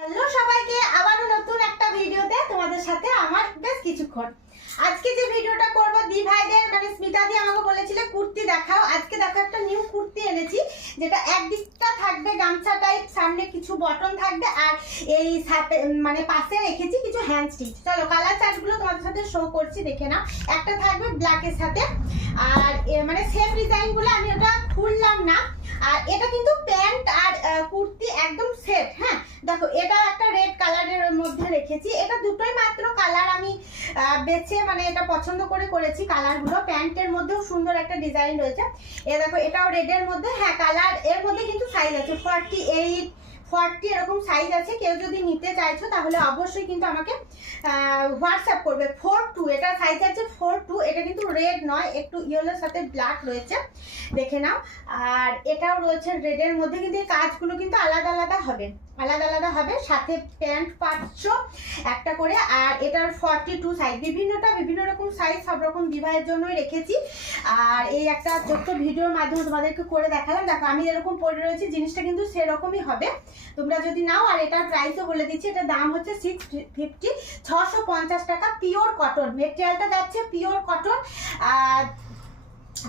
Hello সবাইকে, আবারও নতুন একটা ভিডিওতে তোমাদের সাথে আমার বেশ কিছুক্ষণ। আজকে যে ভিডিওটা করব দি ভাইদের মানে স্মিতা দি আমাকে বলেছিল কুর্তি দেখাও। আজকে দেখো একটা নিউ কুর্তি এনেছি, যেটা একদিকটা থাকবে গামছা টাইপ, সামনে কিছু বটন থাকবে আর এই মানে পাশে রেখেছি কিছু হ্যান্ড স্টিচ। চলো কালার চার্টগুলো তোমাদের সাথে শো করছি, দেখে নাও। একটা থাকবে ব্ল্যাকের সাথে, আর মানে সেম ডিজাইনগুলো আমি ওটা খুললাম না। আর এটা কিন্তু প্যান্ট আর কুর্তি একদম সেট। হ্যাঁ দেখো, এটা একটা রেড কালারের মধ্যে রেখেছি। এটা দুটোই মাত্র কালার আমি বেছে মানে এটা পছন্দ করে করেছি কালারগুলো। প্যান্টের মধ্যেও সুন্দর একটা ডিজাইন রয়েছে। এ দেখো, এটাও রেডের মধ্যে। হ্যাঁ কালার এর মধ্যে কিন্তু সাইজ আছে 48 40 এরকম সাইজ আছে। কেউ যদি নিতে চাইছো তাহলে অবশ্যই কিন্তু আমাকে হোয়াটসঅ্যাপ করবে। 42 এটা সাইজ আছে 42। এটা কিন্তু রেড নয়, একটু ইয়েলোর সাথে ব্ল্যাক রয়েছে, দেখে নাও। আর এটাও রয়েছে রেডের মধ্যে, কিন্তু এই কাজগুলো কিন্তু আলাদা আলাদা হবে। সাথে প্যান্ট পাচ্ছ একটা করে। আর এটার 42 সাইজ, বিভিন্ন রকম সাইজ সব রকম বিবাহের জন্যই রেখেছি। আর এই একটা ছোট্ট ভিডিওর মাধ্যমে তোমাদেরকে করে দেখালাম। দেখো আমি এরকম পরে রয়েছি, জিনিসটা কিন্তু সেরকমই হবে তোমরা যদি নাও। আর এটার প্রাইসও বলে দিচ্ছি, এটার দাম হচ্ছে 650, 650 টাকা। পিওর কটন মেটেরিয়ালটা যাচ্ছে, পিওর কটন। আর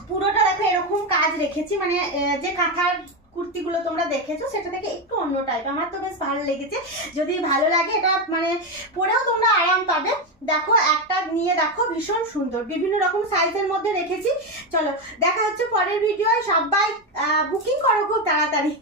পুরোটা দেখো এরকম কাজ রেখেছি, মানে যে কাঁথার কুর্তিগুলো তোমরা দেখেছো সেটা থেকে একটু অন্য টাইপ। আমার তো বেশ ভালো লেগেছে। যদি ভালো লাগে এটা মানে পরেও তোমরা আরাম পাবে। দেখো একটা নিয়ে দেখো, ভীষণ সুন্দর, বিভিন্ন রকম সাইজের মধ্যে রেখেছি। চলো দেখা হচ্ছে পরের ভিডিওয়। সবাই বুকিং করো খুব তাড়াতাড়ি।